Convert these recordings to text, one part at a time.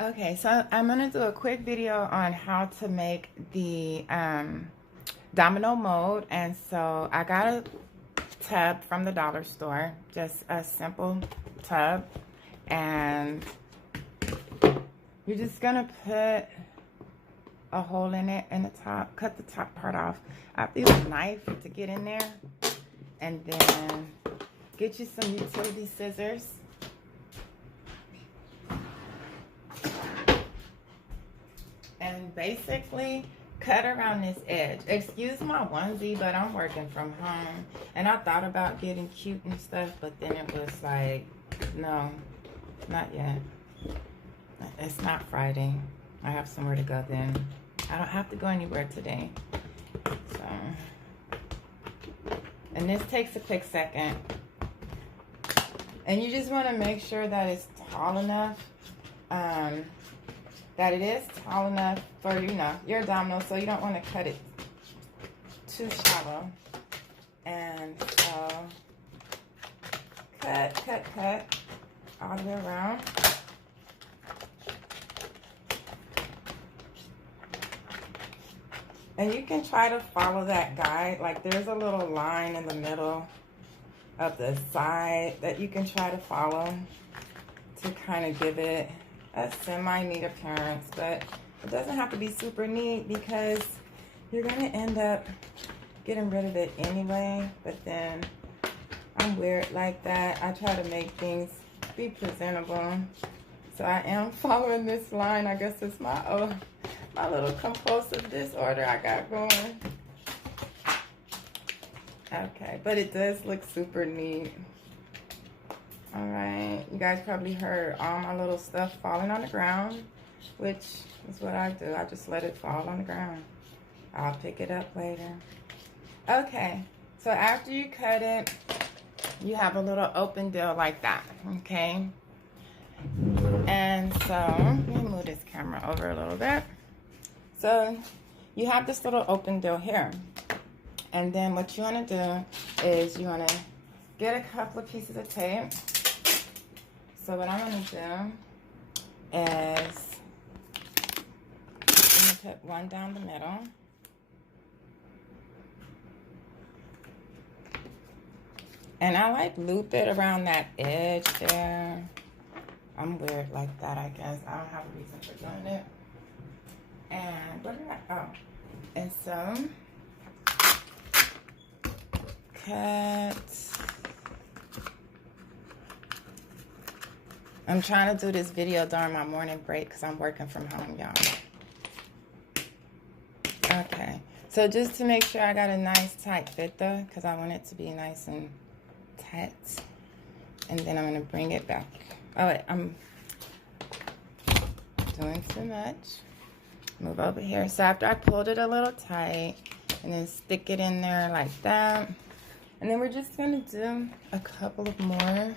Okay, so I'm gonna do a quick video on how to make the domino mold. And so I got a tub from the dollar store, just a simple tub, and you're just gonna put a hole in it in the top, cut the top part off. I have to use a knife to get in there, and then get you some utility scissors. And basically cut around this edge. Excuse my onesie, but I'm working from home, and I thought about getting cute and stuff, but then it was like, no, not yet. It's not Friday. I have somewhere to go then. I don't have to go anywhere today. So, and this takes a quick second. And you just want to make sure that it's tall enough, that it is tall enough for, you know, your domino, so you don't want to cut it too shallow. And so cut all the way around. And you can try to follow that guide. Like, there's a little line in the middle of the side that you can try to follow to kind of give it a semi-neat appearance, but it doesn't have to be super neat because you're going to end up getting rid of it anyway. But then I'm weird like that. I try to make things be presentable. So I am following this line. I guess it's my little compulsive disorder I got going. Okay, but it does look super neat. All right, you guys probably heard all my little stuff falling on the ground, which is what I do. I just let it fall on the ground. I'll pick it up later. Okay, so after you cut it, you have a little open deal like that, okay? And so, let me move this camera over a little bit. So, you have this little open deal here. And then what you want to do is you want to get a couple of pieces of tape. So what I'm going to do is I'm going to put one down the middle. And I like loop it around that edge there. I'm weird like that, I guess. I don't have a reason for doing it. And what did I, oh. And so, cut. I'm trying to do this video during my morning break because I'm working from home, y'all. Okay, so just to make sure I got a nice tight fit though, because I want it to be nice and tight. And then I'm going to bring it back. Oh wait, I'm doing too much. Move over here. So after I pulled it a little tight, and then stick it in there like that. And then we're just going to do a couple of more.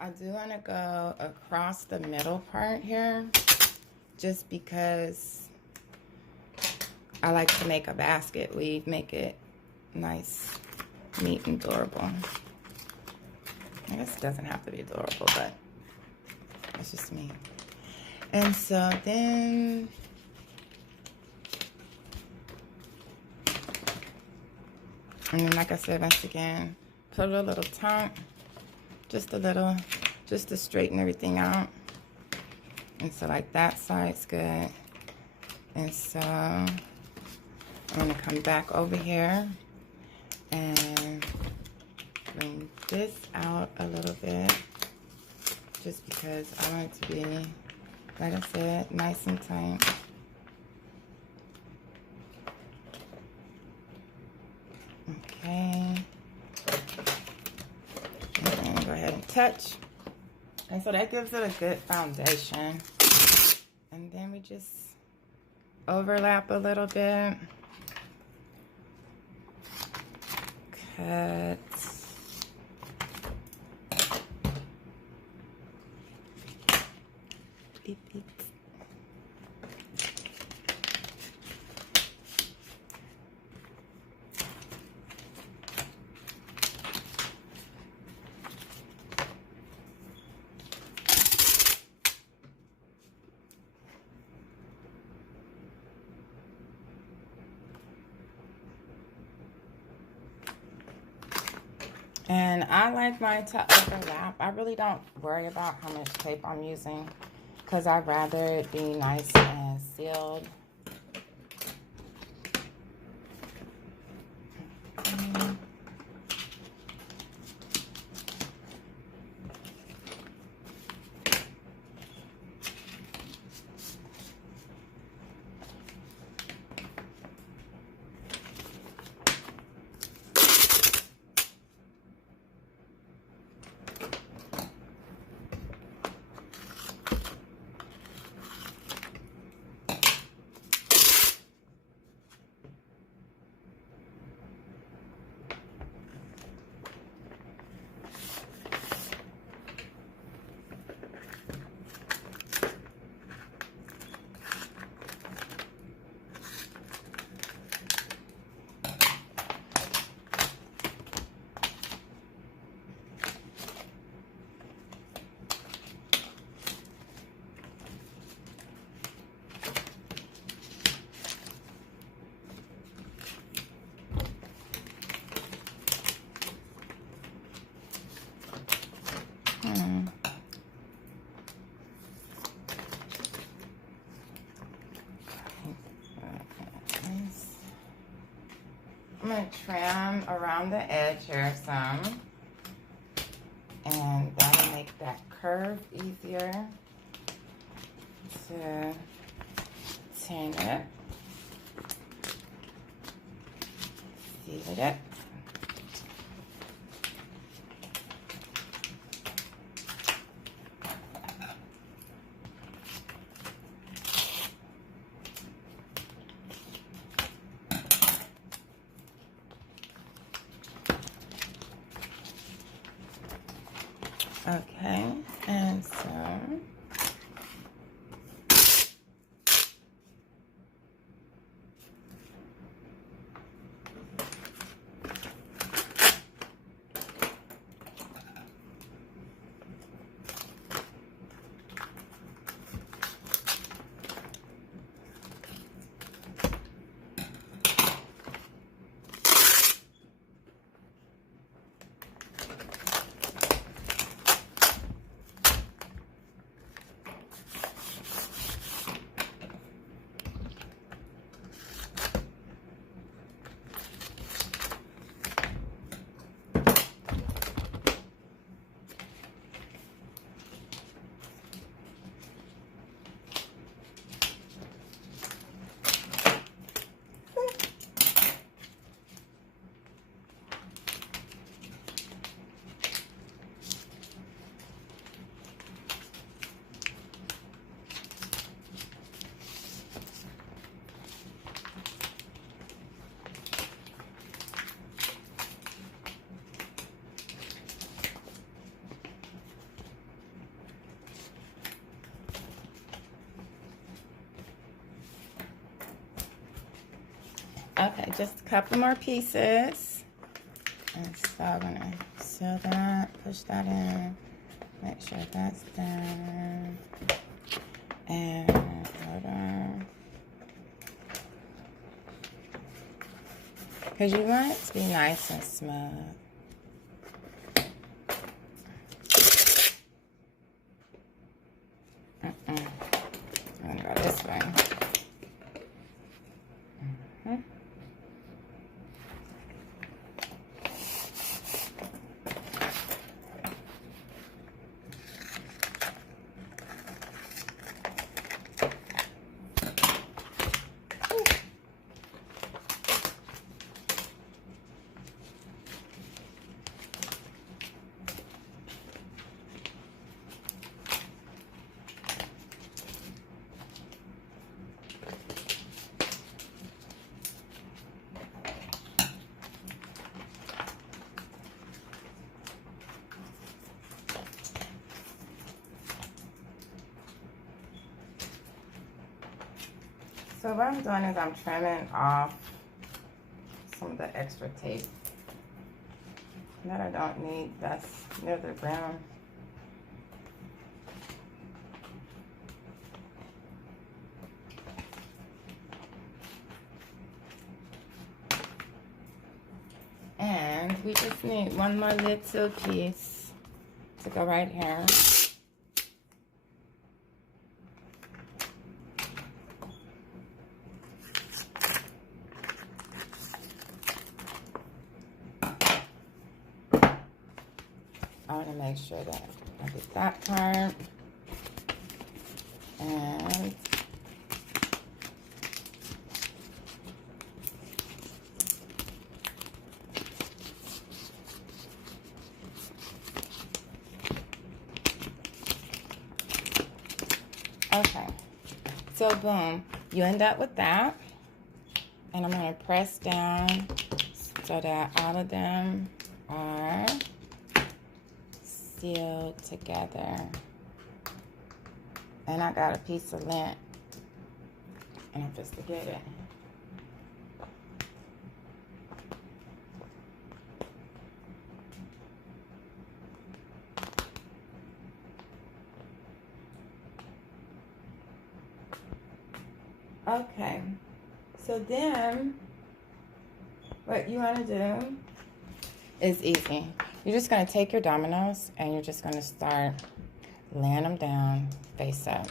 I do want to go across the middle part here, just because I like to make a basket weave, make it nice, neat, and durable. I guess it doesn't have to be durable, but it's just me. And so then like I said, once again, put a little tongue. Just a little, just to straighten everything out. And so like that side's good. And so I'm gonna come back over here and bring this out a little bit, just because I want it to be, like I said, nice and tight. Okay. Go ahead and touch. And so that gives it a good foundation. And then we just overlap a little bit. Cut. Beep, beep. And I like mine to overlap. I really don't worry about how much tape I'm using because I'd rather it be nice and sealed. I'm going to trim around the edge here some, and that'll make that curve easier to tin it, seal it. Okay, and so okay, just a couple more pieces. And so I'm gonna seal that, push that in, make sure that's done. And hold on. Because you want it to be nice and smooth. I'm gonna go this way. So what I'm doing is I'm trimming off some of the extra tape that I don't need, that's near the ground. And we just need one more little piece to go right here. I want to make sure that I get that part. And okay, so boom, you end up with that. And I'm going to press down so that all of them are sealed together. And I got a piece of lint, and I'm just to get it. Okay, so then what you want to do is easy. You're just going to take your dominoes and you're just going to start laying them down face up.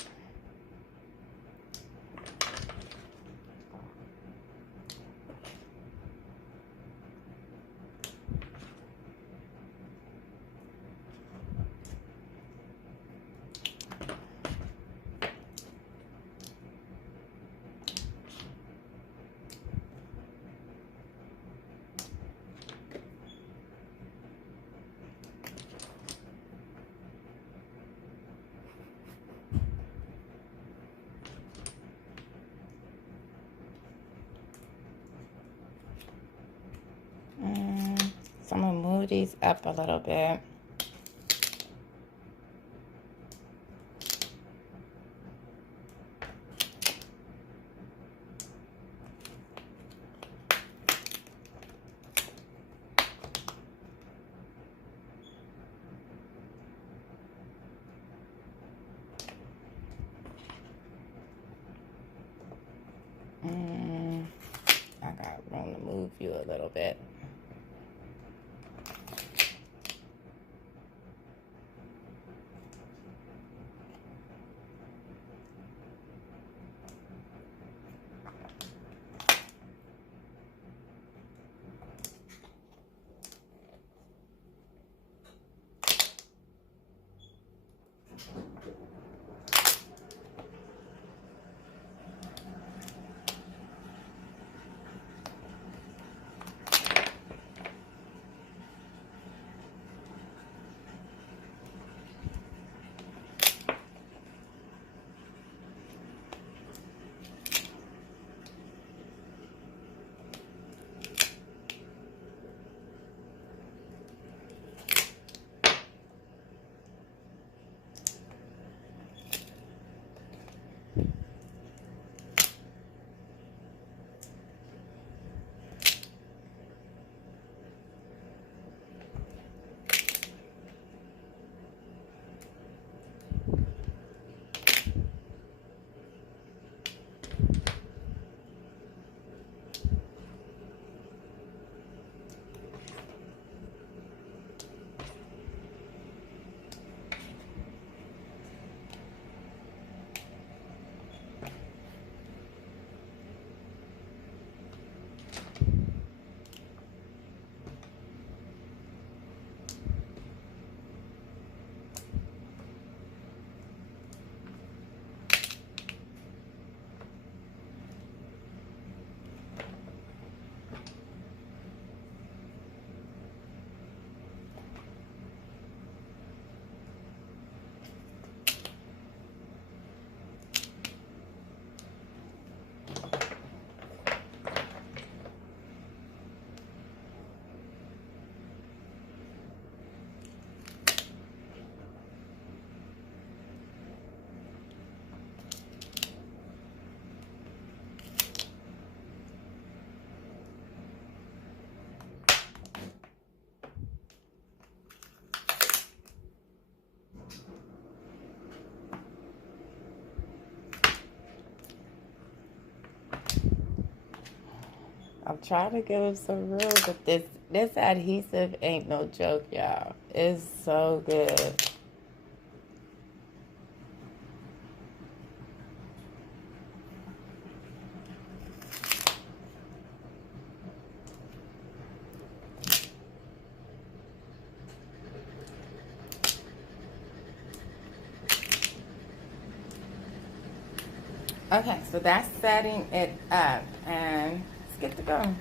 So I'm going to move these up a little bit. I got room to move you a little bit. I'm trying to give it some room, but this adhesive ain't no joke, y'all. It's so good. Okay, so that's setting it up, and let's get to go.